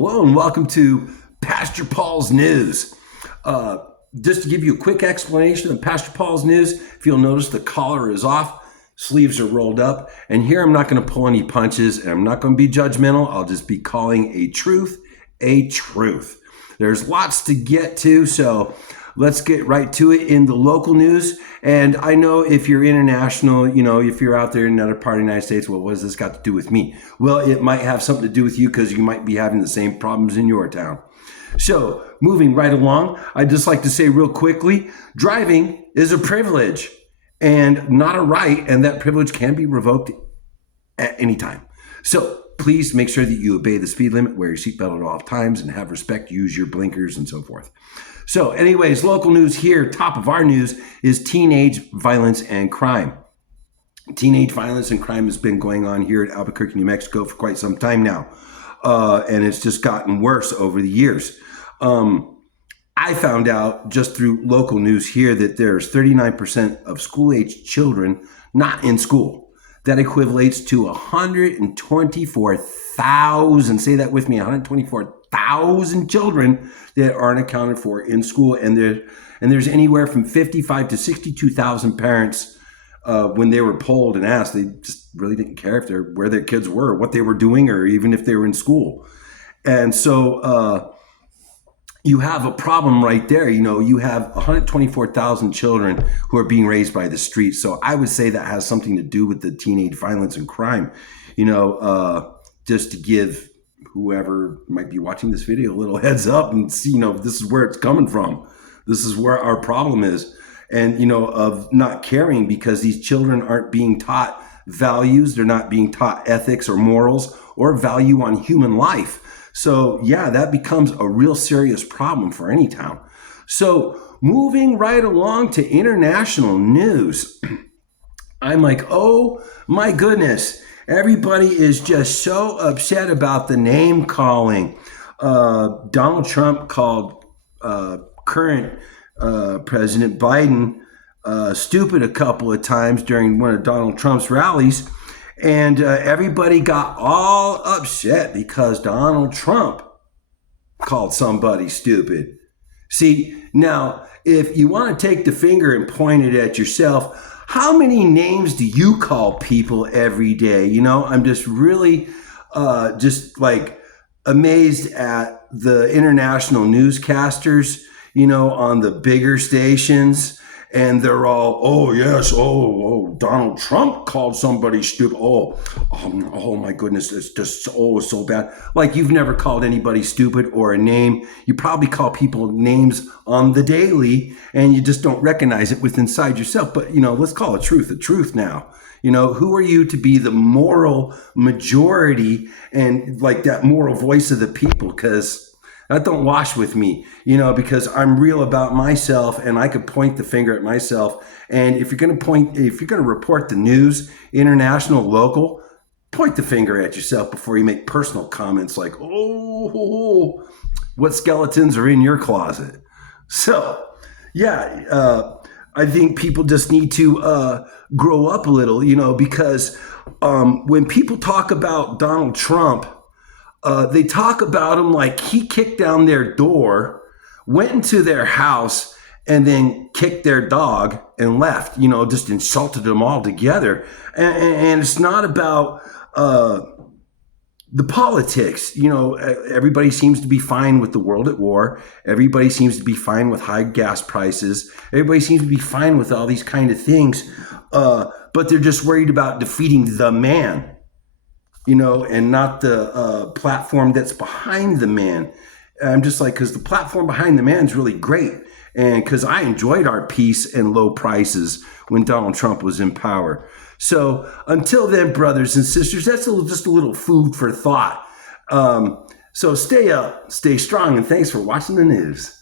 Hello and welcome to Pastor Paul's News. Just to give you a quick explanation of Pastor Paul's News, if you'll notice the collar is off, sleeves are rolled up, and here I'm not going to pull any punches and I'm not going to be judgmental. I'll just be calling a truth a truth. There's lots to get to, so let's get right to it in the local news. And I know if you're international, if you're out there in another part of the United States, well, what has this got to do with me? Well, it might have something to do with you because you might be having the same problems in your town. So moving right along, I'd just like to say real quickly, driving is a privilege and not a right, and that privilege can be revoked at any time. So please make sure that you obey the speed limit, wear your seatbelt at all times, and have respect, use your blinkers, and so forth. So anyways, local news here, top of our news is teenage violence and crime. Teenage violence and crime has been going on here at Albuquerque, New Mexico for quite some time now. And it's just gotten worse over the years. I found out just through local news here that there's 39% of school-age children not in school. That equates to 124,000, say that with me, 124,000 children that aren't accounted for in school. And there's anywhere from 55 to 62,000 parents when they were polled and asked, they just really didn't care if where their kids were, what they were doing, or even if they were in school. And so you have a problem right there. You have 124,000 children who are being raised by the streets. So I would say that has something to do with the teenage violence and crime. Just to give whoever might be watching this video a little heads up and see, this is where it's coming from. This is where our problem is. And, of not caring because these children aren't being taught values. They're not being taught ethics or morals or value on human life. So yeah, that becomes a real serious problem for any town. So moving right along to international news, I'm like, oh my goodness, everybody is just so upset about the name calling. Donald Trump called current President Biden stupid a couple of times during one of Donald Trump's rallies. And everybody got all upset because Donald Trump called somebody stupid. See, now, if you want to take the finger and point it at yourself, how many names do you call people every day? I'm just really amazed at the international newscasters, on the bigger stations. And they're all, oh, yes, Donald Trump called somebody stupid. Oh, my goodness, it's just, so bad. Like you've never called anybody stupid or a name. You probably call people names on the daily and you just don't recognize it within inside yourself. But, let's call a truth now. Who are you to be the moral majority and like that moral voice of the people? Because that don't wash with me, because I'm real about myself and I could point the finger at myself. And if you're going to report the news, international, local, point the finger at yourself before you make personal comments like, what skeletons are in your closet? So, yeah, I think people just need to grow up a little, because when people talk about Donald Trump, they talk about him like he kicked down their door, went into their house, and then kicked their dog and left, just insulted them all together. And it's not about the politics. Everybody seems to be fine with the world at war. Everybody seems to be fine with high gas prices. Everybody seems to be fine with all these kind of things. But they're just worried about defeating the man. And not the platform that's behind the man. I'm just like, because the platform behind the man is really great. And because I enjoyed our peace and low prices when Donald Trump was in power. So until then, brothers and sisters, that's just a little food for thought. So stay up, stay strong, and thanks for watching the news.